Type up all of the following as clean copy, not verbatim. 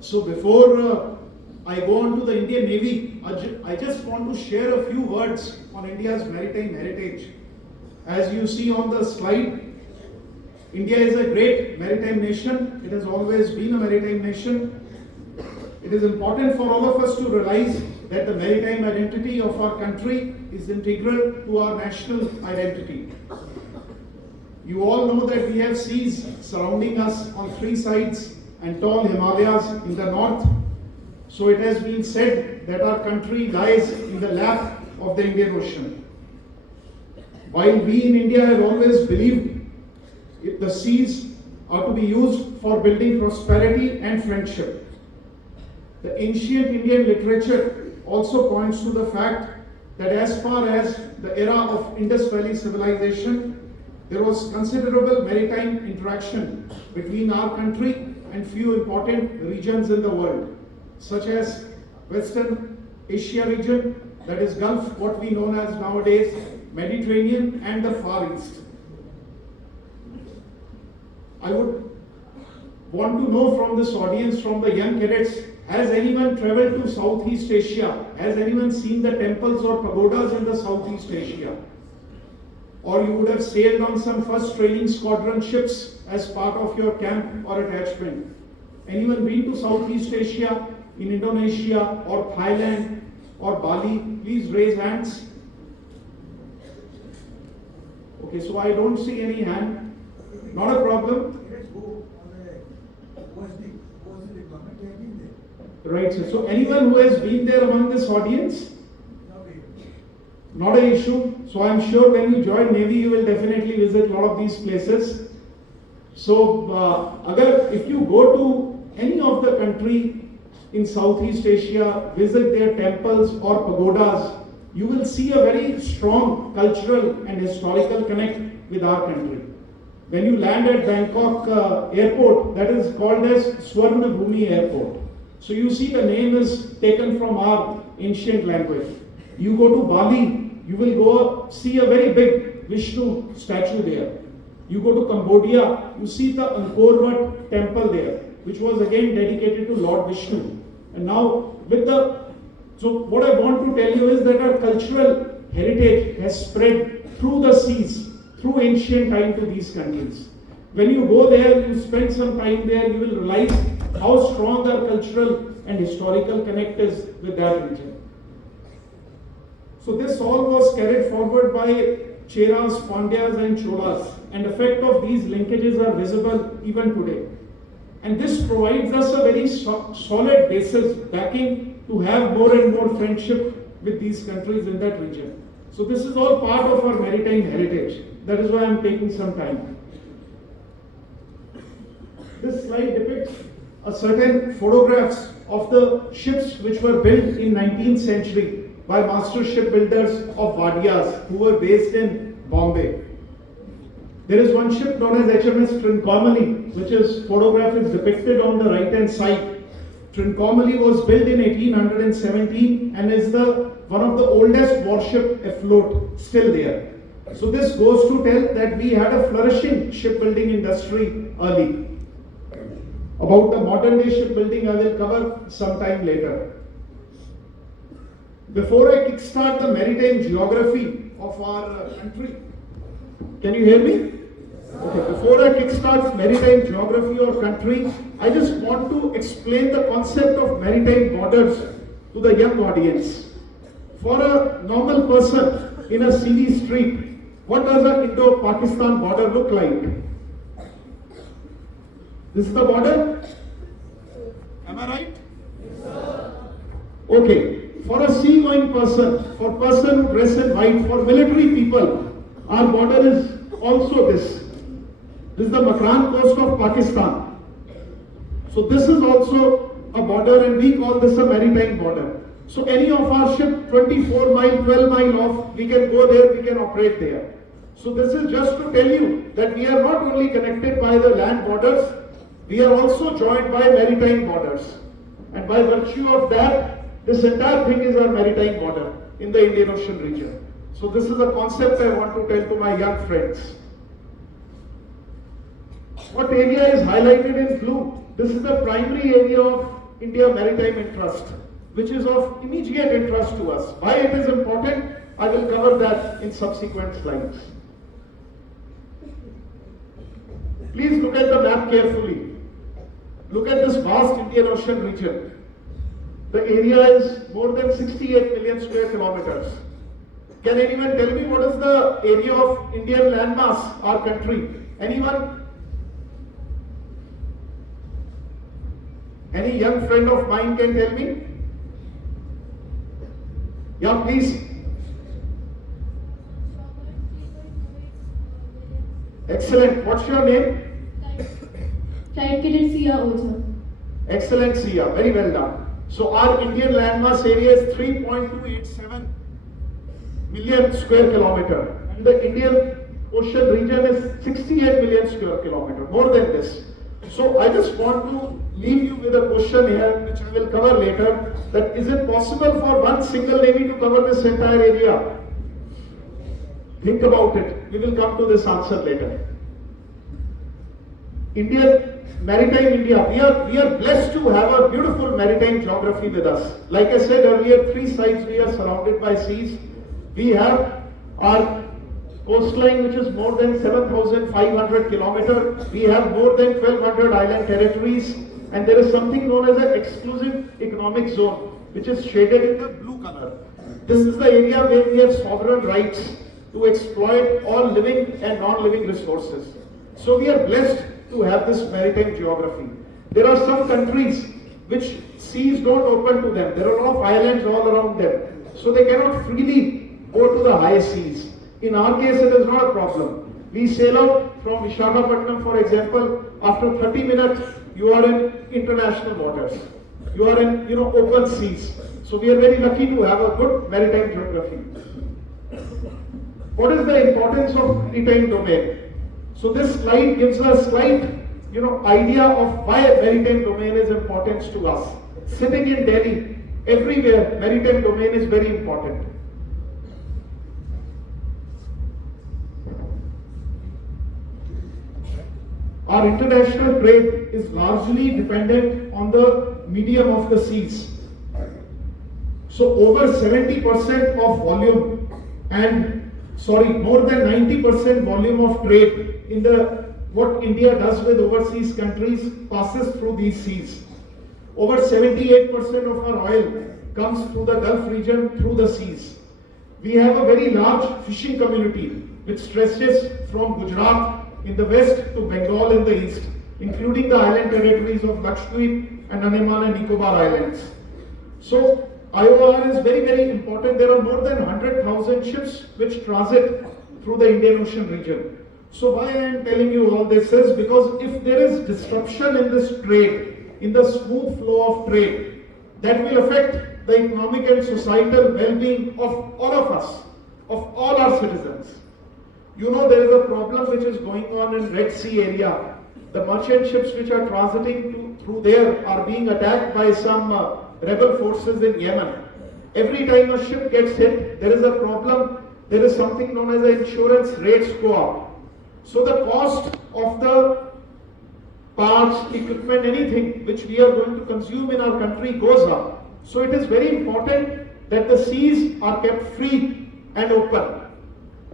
So before I go on to the Indian Navy, I just want to share a few words on India's maritime heritage. As you see on the slide, India is a great maritime nation. It has always been a maritime nation. It is important for all of us to realize that the maritime identity of our country is integral to our national identity. You all know that we have seas surrounding us on three sides and tall Himalayas in the north. So it has been said that our country lies in the lap of the Indian Ocean. While we in India have always believed the seas are to be used for building prosperity and friendship, the ancient Indian literature also points to the fact that as far as the era of Indus Valley civilization, there was considerable maritime interaction between our country and few important regions in the world, such as Western Asia region, that is Gulf, what we know as nowadays Mediterranean, and the Far East. I would want to know from this audience, from the young cadets, has anyone traveled to Southeast Asia? Has anyone seen the temples or pagodas in the Southeast Asia? Or you would have sailed on some first training squadron ships as part of your camp or attachment. Anyone been to Southeast Asia, in Indonesia or Thailand or Bali? Please raise hands. Okay, so I don't see any hand. Not a problem. Right, sir. So anyone who has been there among this audience? Not an issue. So I'm sure when you join Navy, you will definitely visit a lot of these places. So, if you go to any of the country in Southeast Asia, visit their temples or pagodas, you will see a very strong cultural and historical connect with our country. When you land at Bangkok airport, that is called as Swarna Bhumi Airport. So you see the name is taken from our ancient language. You go to Bali, you will go see a very big Vishnu statue there. You go to Cambodia, you see the Angkor Wat temple there, which was again dedicated to Lord Vishnu. And now so what I want to tell you is that our cultural heritage has spread through the seas, through ancient time to these countries. When you go there, you spend some time there, you will realize how strong our cultural and historical connect is with that region. So this all was carried forward by Cheras, Pandyas and Cholas, and effect of these linkages are visible even today. And this provides us a very solid basis backing to have more and more friendship with these countries in that region. So this is all part of our maritime heritage. That is why I am taking some time. This slide depicts a certain photographs of the ships which were built in 19th century by master shipbuilders of Vadiyas who were based in Bombay. There is one ship known as HMS Trincomalee, which is photograph is depicted on the right hand side. Trincomalee was built in 1817 and is one of the oldest warship afloat still there. So this goes to tell that we had a flourishing shipbuilding industry early. About the modern day shipbuilding I will cover sometime later. Before I kickstart the maritime geography of our country, can you hear me? Okay, before I kickstart maritime geography of country, I just want to explain the concept of maritime borders to the young audience. For a normal person in a CV street, what does an Indo-Pakistan border look like? This is the border? Am I right? Yes, sir. Okay. For a sea-going person, for person who dress in white, for military people, our border is also this. This is the Makran coast of Pakistan. So this is also a border and we call this a maritime border. So any of our ship 24 mile, 12 mile off, we can go there, we can operate there. So this is just to tell you that we are not only connected by the land borders, we are also joined by maritime borders. And by virtue of that, this entire thing is our maritime border in the Indian Ocean region. So this is a concept I want to tell to my young friends. What area is highlighted in blue? This is the primary area of India maritime interest, which is of immediate interest to us. Why it is important, I will cover that in subsequent slides. Please look at the map carefully. Look at this vast Indian Ocean region. The area is more than 68 million square kilometers. Can anyone tell me what is the area of Indian landmass, our country? Anyone? Any young friend of mine can tell me? Yeah, please. Excellent. What's your name? Excellent, Sia. Very well done. So our Indian landmass area is 3.287 million square kilometer, and the Indian Ocean region is 68 million square kilometer, more than this. So I just want to leave you with a question here, which I will cover later, that is it possible for one single navy to cover this entire area? Think about it. We will come to this answer later. Maritime India, we are blessed to have a beautiful maritime geography with us. Like I said earlier, 3 sides we are surrounded by seas. We have our coastline, which is more than 7,500 kilometers. We have more than 1,200 island territories, and there is something known as an exclusive economic zone, which is shaded in the blue color. This is the area where we have sovereign rights to exploit all living and non-living resources. So we are blessed to have this maritime geography. There are some countries which seas don't open to them. There are a lot of islands all around them. So they cannot freely go to the high seas. In our case, it is not a problem. We sail out from Visakhapatnam, for example. After 30 minutes, you are in international waters. You are in, open seas. So we are very lucky to have a good maritime geography. What is the importance of maritime domain? So this slide gives a slight, idea of why maritime domain is important to us. Sitting in Delhi, everywhere, maritime domain is very important. Our international trade is largely dependent on the medium of the seas. So over 70% of volume more than 90% volume of trade in what India does with overseas countries passes through these seas. Over 78% of our oil comes through the Gulf region through the seas. We have a very large fishing community which stretches from Gujarat in the west to Bengal in the east, including the island territories of Lakshadweep and Andaman and Nicobar Islands. So IOR is very, very important. There are more than 100,000 ships which transit through the Indian Ocean region. So why I am telling you all this is because if there is disruption in this trade, in the smooth flow of trade, that will affect the economic and societal well-being of all of us, of all our citizens. There is a problem which is going on in Red Sea area. The merchant ships which are transiting through there are being attacked by some rebel forces in Yemen. Every time a ship gets hit, there is a problem. There is something known as the insurance rates go up. So the cost of the parts, equipment, anything which we are going to consume in our country goes up. So it is very important that the seas are kept free and open.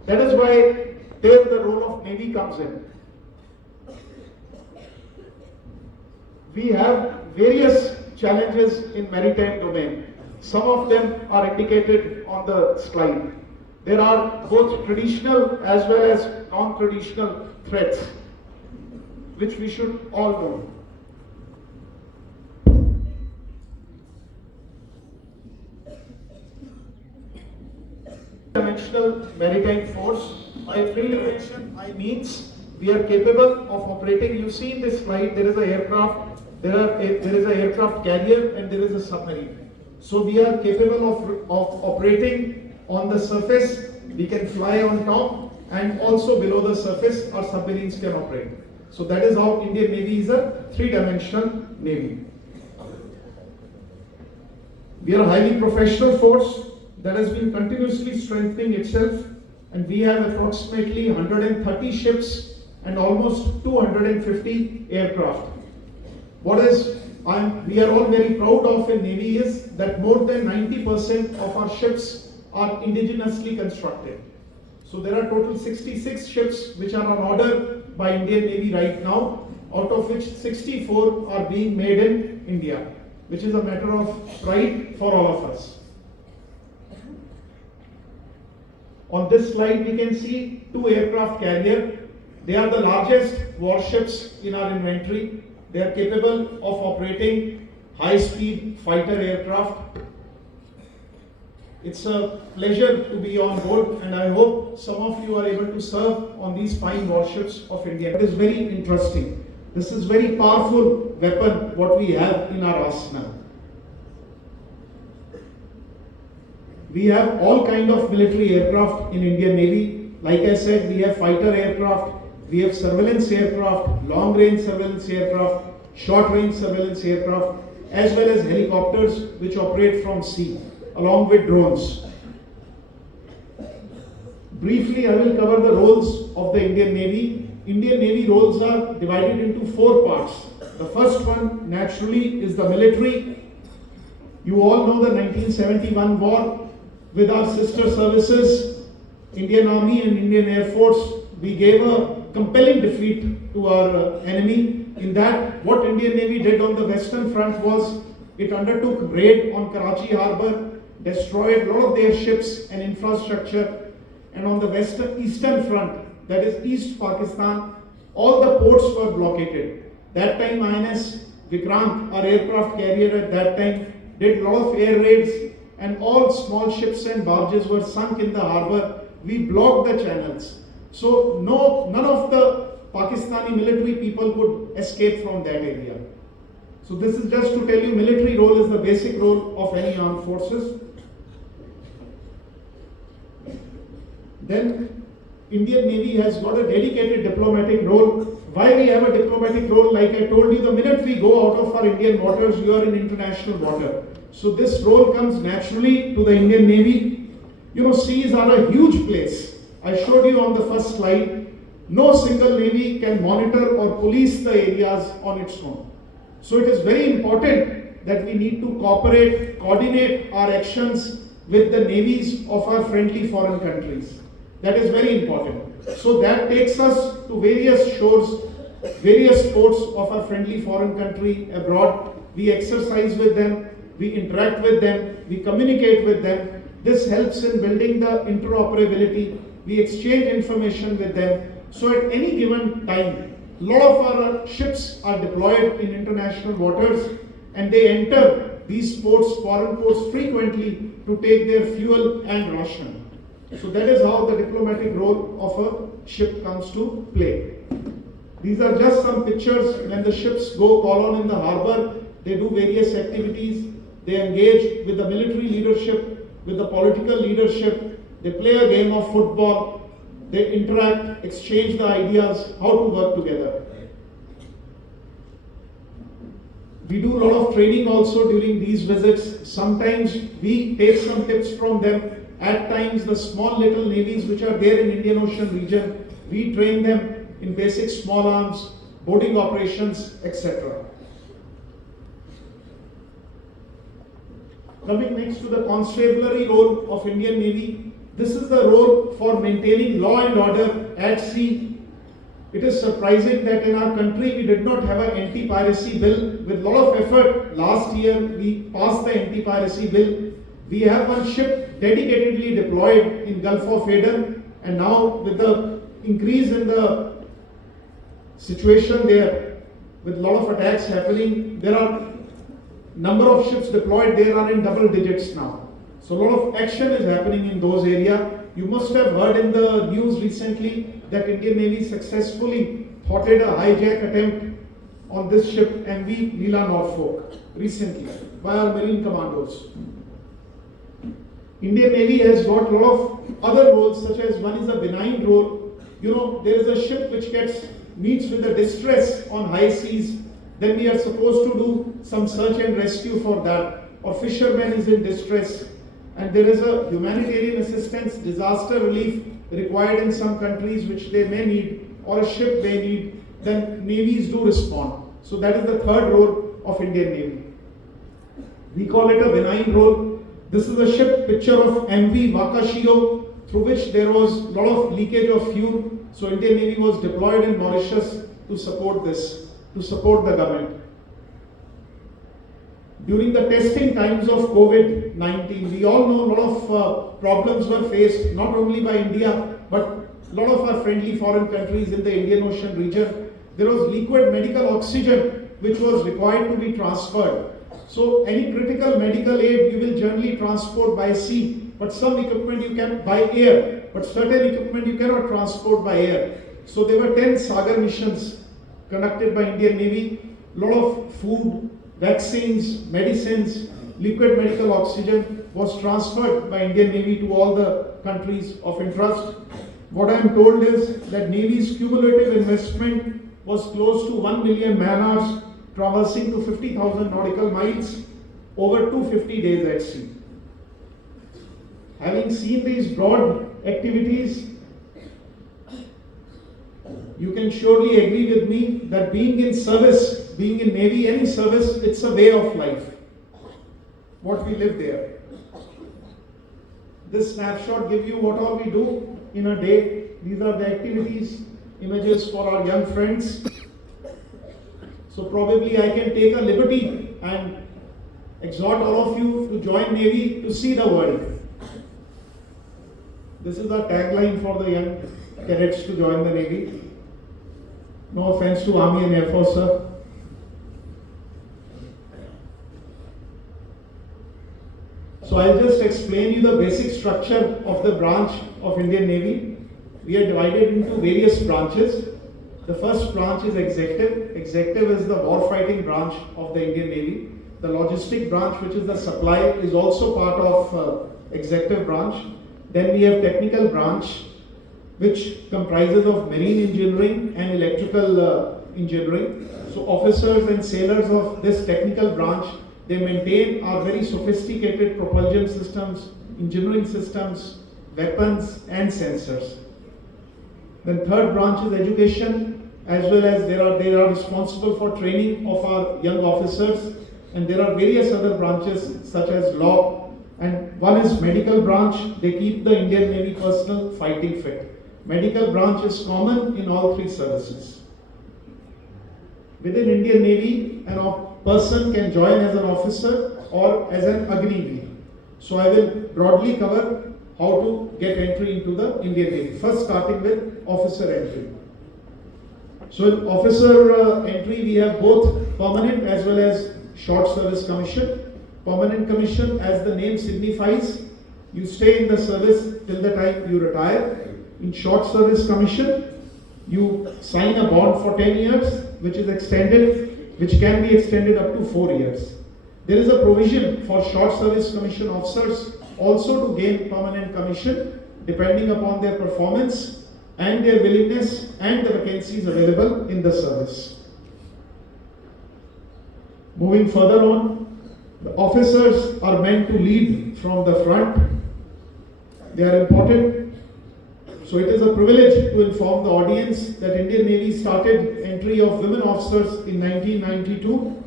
That is why there the role of Navy comes in. We have various challenges in maritime domain. Some of them are indicated on the slide. There are both traditional as well as non-traditional threats, which we should all know. Dimensional maritime force. By three-dimension, I means we are capable of operating. You see in this slide, there is an aircraft, there is an aircraft carrier, and there is a submarine. So we are capable of operating on the surface. We can fly on top, and also below the surface, our submarines can operate. So that is how Indian Navy is a three-dimensional Navy. We are a highly professional force that has been continuously strengthening itself, and we have approximately 130 ships and almost 250 aircraft. What is we are all very proud of in Navy is that more than 90% of our ships are indigenously constructed. So there are total 66 ships which are on order by Indian Navy right now, out of which 64 are being made in India, which is a matter of pride for all of us. On this slide we can see two aircraft carrier. They are the largest warships in our inventory. They are capable of operating high-speed fighter aircraft. It's a pleasure to be on board, and I hope some of you are able to serve on these fine warships of India. It is very interesting. This is very powerful weapon what we have in our arsenal. We have all kind of military aircraft in Indian Navy. Like I said, we have fighter aircraft, we have surveillance aircraft, long-range surveillance aircraft, short-range surveillance aircraft, as well as helicopters which operate from sea, along with drones. Briefly, I will cover the roles of the Indian Navy. Indian Navy roles are divided into four parts. The first one, naturally, is the military. You all know the 1971 war with our sister services, Indian Army and Indian Air Force. We gave a compelling defeat to our enemy. In that, what Indian Navy did on the Western Front was it undertook raid on Karachi Harbour, destroyed a lot of their ships and infrastructure, and on the Eastern Front, that is East Pakistan, all the ports were blockaded. That time INS Vikrant, our aircraft carrier at that time, did a lot of air raids, and all small ships and barges were sunk in the harbour. We blocked the channels. So none of the Pakistani military people could escape from that area. So this is just to tell you, military role is the basic role of any armed forces. Then Indian Navy has got a dedicated diplomatic role. Why we have a diplomatic role? Like I told you, the minute we go out of our Indian waters, you are in international water. So this role comes naturally to the Indian Navy. You know, seas are a huge place. I showed you on the first slide, no single navy can monitor or police the areas on its own. So it is very important that we need to cooperate, coordinate our actions with the navies of our friendly foreign countries. That is very important. So that takes us to various shores, various ports of our friendly foreign country abroad. We exercise with them, we interact with them, we communicate with them. This helps in building the interoperability. We exchange information with them. So at any given time, a lot of our ships are deployed in international waters and they enter these ports, foreign ports, frequently to take their fuel and ration. So that is how the diplomatic role of a ship comes to play. These are just some pictures when the ships go call on in the harbor. They do various activities. They engage with the military leadership, with the political leadership. They play a game of football. They interact, exchange the ideas, how to work together. We do a lot of training also during these visits. Sometimes we take some tips from them. At times the small little navies which are there in Indian Ocean region, we train them in basic small arms, boarding operations, etc. Coming next to the constabulary role of Indian Navy. This is the role for maintaining law and order at sea. It is surprising that in our country we did not have an anti-piracy bill. With a lot of effort, last year we passed the anti-piracy bill. We have one ship dedicatedly deployed in Gulf of Aden, and now with the increase in the situation there, with a lot of attacks happening, there are number of ships deployed there are in double digits now. So a lot of action is happening in those areas. You must have heard in the news recently that Indian Navy successfully thwarted a hijack attempt on this ship MV Leela Norfolk recently by our Marine Commandos. Indian Navy has got a lot of other roles, such as one is a benign role. You know, there is a ship which meets with the distress on high seas. Then we are supposed to do some search and rescue for that. Or fisherman is in distress, and there is a humanitarian assistance, disaster relief required in some countries which they may need, or a ship they need, then navies do respond. So that is the third role. of Indian Navy. We call it a benign role. This is a ship picture of MV Wakashio, through which there was a lot of leakage of fuel. So Indian Navy was deployed in Mauritius to support this, to support the government. During the testing times of COVID-19, we all know a lot of problems were faced, not only by India, but a lot of our friendly foreign countries in the Indian Ocean region. There was liquid medical oxygen which was required to be transferred. So any critical medical aid you will generally transport by sea, but some equipment you can by air, but certain equipment you cannot transport by air. So there were 10 Sagar missions conducted by Indian Navy. A lot of food, vaccines, medicines, liquid medical oxygen was transferred by Indian Navy to all the countries of interest. What I am told is that Navy's cumulative investment was close to 1 million man-hours, traversing to 50,000 nautical miles over 250 days at sea. Having seen these broad activities, you can surely agree with me that being in service, being in Navy, any service, it's a way of life. What we live there. This snapshot gives you what all we do in a day. These are the activities, images for our young friends. So probably I can take a liberty and exhort all of you to join Navy to see the world. This is our tagline for the young cadets to join the Navy. No offense to Army and Air Force, sir. So I'll just explain you the basic structure of the branch of Indian Navy. We are divided into various branches. The first branch is executive. Executive is the warfighting branch of the Indian Navy. The logistic branch, which is the supply, is also part of executive branch. Then we have technical branch, which comprises of marine engineering and electrical engineering. So officers and sailors of this technical branch, they maintain our very sophisticated propulsion systems, engineering systems, weapons and sensors. Then third branch is education, as well as they are responsible for training of our young officers, and there are various other branches such as law, and one is medical branch. They keep the Indian Navy personnel fighting fit. Medical branch is common in all three services. Within Indian Navy, a person can join as an officer or as an Agniveer. So I will broadly cover how to get entry into the Indian Navy. First, starting with officer entry. So in officer entry, we have both permanent as well as short service commission. Permanent commission, as the name signifies, you stay in the service till the time you retire. In short service commission, you sign a bond for 10 years, which is extended, which can be extended up to 4 years. There is a provision for short service commission officers also to gain permanent commission, depending upon their performance and their willingness and the vacancies available in the service. Moving further on, the officers are meant to lead from the front. They are important. So it is a privilege to inform the audience that Indian Navy started entry of women officers in 1992,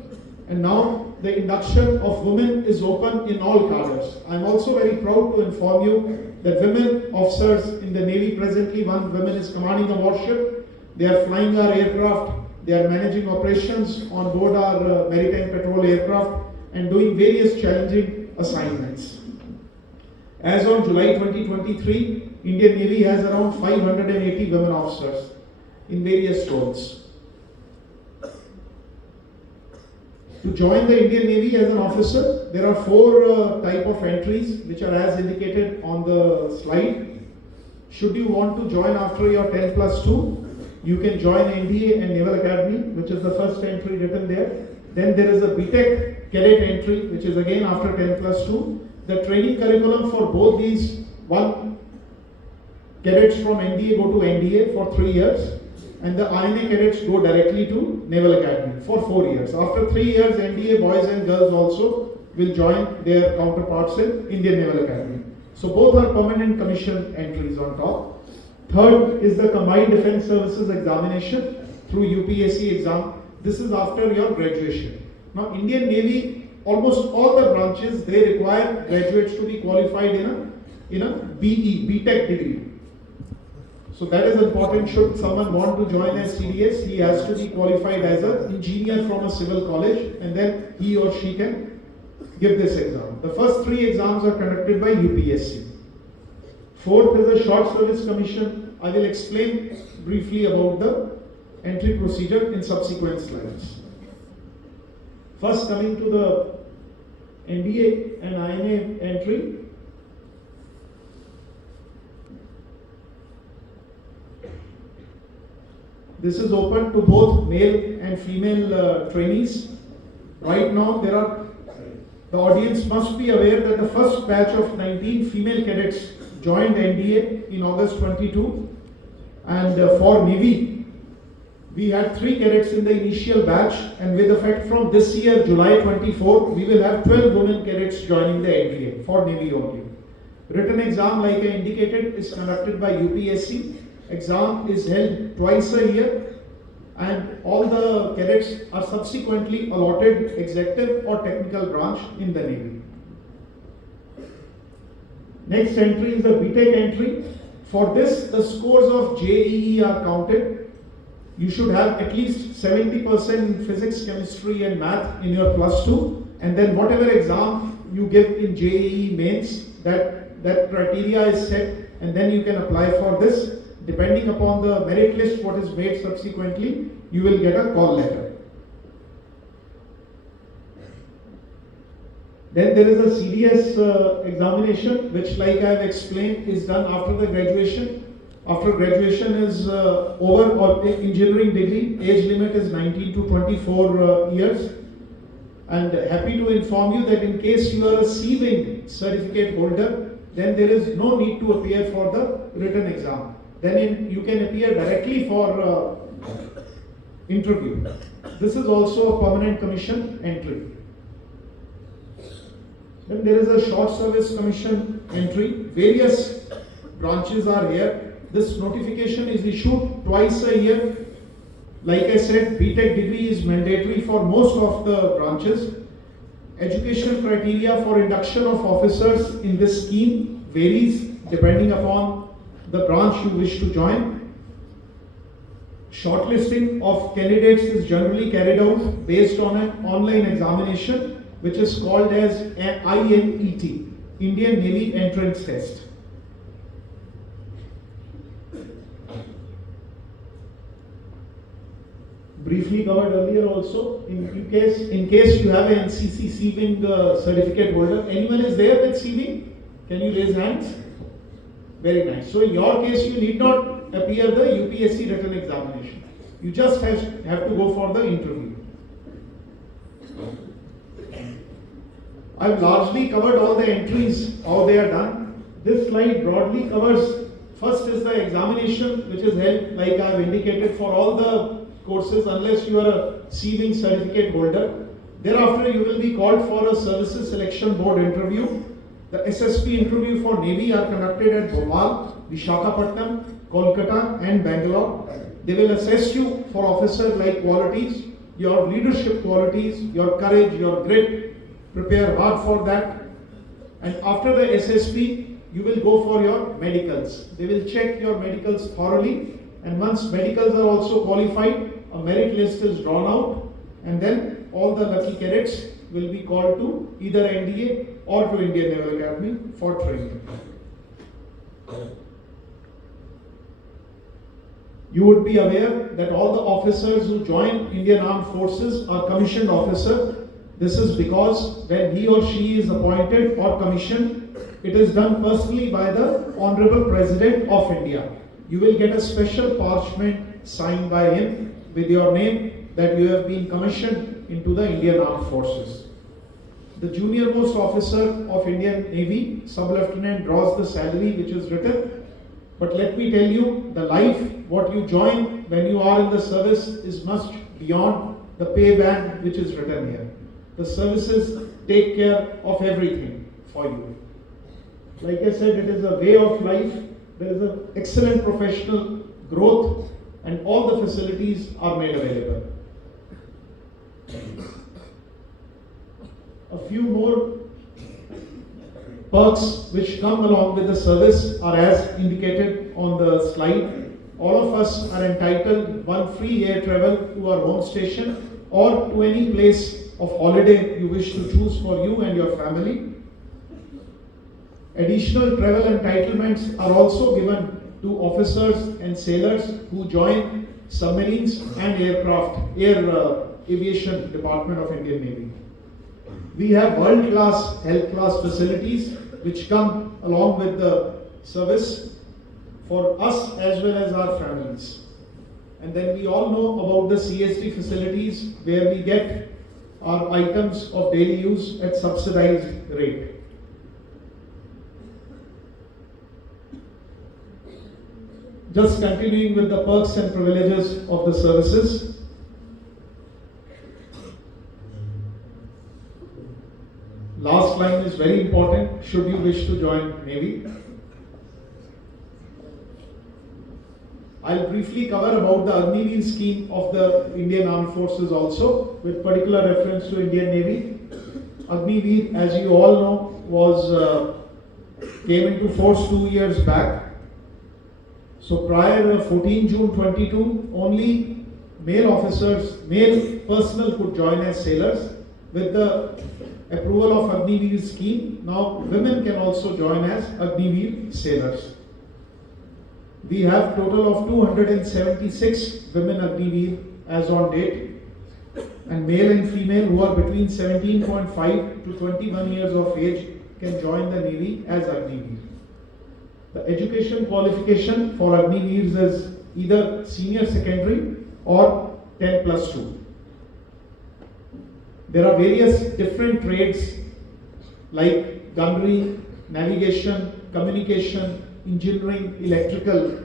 and now the induction of women is open in all cadres. I am also very proud to inform you that women officers in the Navy presently, one woman is commanding a warship. They are flying our aircraft. They are managing operations on board our maritime patrol aircraft and doing various challenging assignments. As on July 2023, Indian Navy has around 580 women officers in various roles. To join the Indian Navy as an officer, there are four type of entries which are as indicated on the slide. Should you want to join after your 10+2, you can join NDA and Naval Academy, which is the first entry written there. Then there is a BTech cadet entry, which is again after 10+2. The training curriculum for both these, one, cadets from NDA go to NDA for 3 years, and the INA cadets go directly to Naval Academy for 4 years. After 3 years, NDA boys and girls also will join their counterparts in Indian Naval Academy. So both are permanent commission entries on top. Third is the Combined Defence Services examination through UPSC exam. This is after your graduation. Now, Indian Navy, almost all the branches, they require graduates to be qualified in a B.Tech degree. So that is important. Should someone want to join as CDS, he has to be qualified as an engineer from a civil college, and then he or she can give this exam. The first 3 exams are conducted by UPSC. Fourth is a short service commission. I will explain briefly about the entry procedure in subsequent slides. First, coming to the NDA and INA entry. This is open to both male and female trainees. Right now, the audience must be aware that the first batch of 19 female cadets joined NDA in August 22, and for Navy, we had 3 cadets in the initial batch, and with effect from this year, July 24, we will have 12 women cadets joining the NDA for Navy only. Written exam, like I indicated, is conducted by UPSC. Exam is held twice a year, and all the cadets are subsequently allotted executive or technical branch in the Navy. Next entry is the BTech entry. For this, the scores of JEE are counted. You should have at least 70% in physics, chemistry and math in your plus 2, and then whatever exam you give in JEE mains, that criteria is set, and then you can apply for this. Depending upon the merit list what is made subsequently, you will get a call letter. Then there is a CDS examination, which, like I have explained, is done after the graduation. After graduation is over, or engineering degree, age limit is 19 to 24 years. And happy to inform you that in case you are a C-Wing certificate holder, then there is no need to appear for the written exam. Then you can appear directly for interview. This is also a permanent commission entry. Then there is a short service commission entry. Various branches are here. This notification is issued twice a year. Like I said, BTech degree is mandatory for most of the branches. Education criteria for induction of officers in this scheme varies depending upon the branch you wish to join. Shortlisting of candidates is generally carried out based on an online examination, which is called as INET, Indian Navy Entrance Test. Briefly covered earlier also, in case you have an NCC C-Wing certificate holder. Anyone is there with C-Wing? Can you raise hands? Very nice. So in your case, you need not appear the UPSC written examination. You just have to go for the interview. I've largely covered all the entries, how they are done. This slide broadly covers, first is the examination, which is held, like I have indicated, for all the courses unless you are a C-Wing certificate holder. Thereafter, you will be called for a Services Selection Board interview. The SSP interview for Navy are conducted at Bhopal, Visakhapatnam, Kolkata and Bangalore. They will assess you for officer-like qualities, your leadership qualities, your courage, your grit. Prepare hard for that. And after the SSP, you will go for your medicals. They will check your medicals thoroughly, and once medicals are also qualified, a merit list is drawn out, and then all the lucky cadets will be called to either NDA or to Indian Naval Academy for training. You would be aware that all the officers who join Indian Armed Forces are commissioned officer. This is because when he or she is appointed or commissioned, it is done personally by the Honorable President of India. You will get a special parchment signed by him with your name that you have been commissioned into the Indian Armed Forces. The junior most officer of Indian Navy, Sub-Lieutenant, draws the salary which is written. But let me tell you, the life, what you join when you are in the service is much beyond the pay band which is written here. The services take care of everything for you. Like I said, it is a way of life. There is an excellent professional growth, and all the facilities are made available. A few more perks which come along with the service are as indicated on the slide. All of us are entitled one free air travel to our home station or to any place of holiday you wish to choose for you and your family. Additional travel entitlements are also given to officers and sailors who join submarines and aviation department of Indian Navy. We have world-class health-class facilities which come along with the service for us as well as our families. And then we all know about the CST facilities where we get our items of daily use at subsidized rate. Just continuing with the perks and privileges of the services. Last line is very important should you wish to join Navy. I'll briefly cover about the Agniveer scheme of the Indian Armed Forces also, with particular reference to Indian Navy. Agniveer, as you all know, came into force 2 years back. So prior 14 June 22, only male officers, male personnel could join as sailors. With the approval of Agniveer scheme, now women can also join as Agniveer sailors. We have total of 276 women Agniveer as on date, and male and female who are between 17.5 to 21 years of age can join the Navy as Agniveer. The education qualification for Agniveers is either senior secondary or 10+2. There are various different trades like gunnery, navigation, communication, engineering, electrical.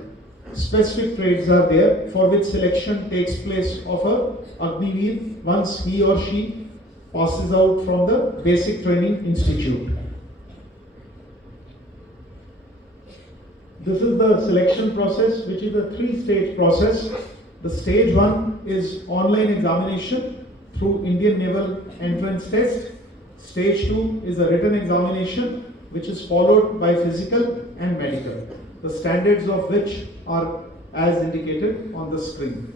Specific trades are there for which selection takes place of a Agniveer once he or she passes out from the basic training institute. This is the selection process, which is a 3-stage process. The stage 1 is online examination through Indian Naval Entrance Test. Stage 2 is a written examination, which is followed by physical and medical, the standards of which are as indicated on the screen.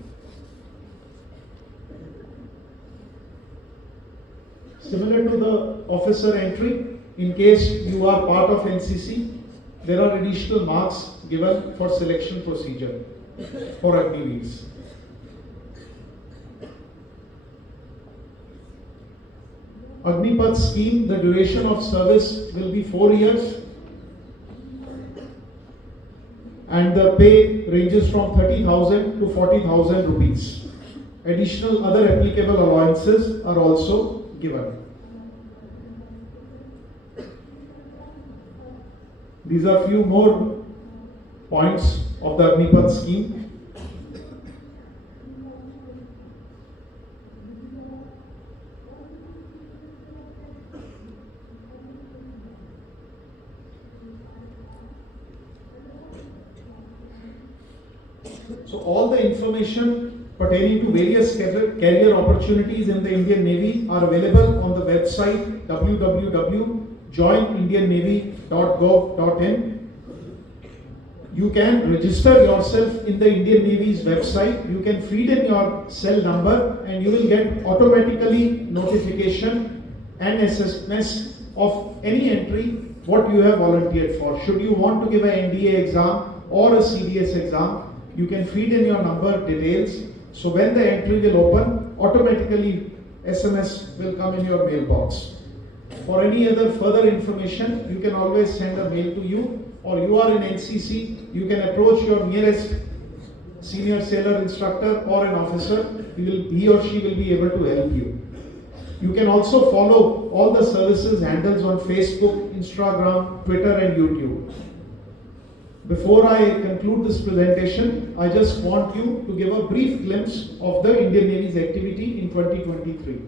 Similar to the officer entry, in case you are part of NCC, there are additional marks given for selection procedure for Agniveers. Agnipath scheme, the duration of service will be 4 years and the pay ranges from 30,000 to 40,000 rupees. Additional other applicable allowances are also given. These are few more points of the Agnipath scheme. So all the information pertaining to various career opportunities in the Indian Navy are available on the website www.joinindiannavy.gov.in. You can register yourself in the Indian Navy's website. You can feed in your cell number and you will get automatically notification and SMS of any entry what you have volunteered for. Should you want to give an NDA exam or a CDS exam, you can feed in your number details. So when the entry will open, automatically SMS will come in your mailbox. For any other further information, you can always send a mail to you, or you are in NCC, you can approach your nearest senior sailor instructor or an officer. He or she will be able to help you. You can also follow all the services handles on Facebook, Instagram, Twitter and YouTube. Before I conclude this presentation, I just want you to give a brief glimpse of the Indian Navy's activity in 2023.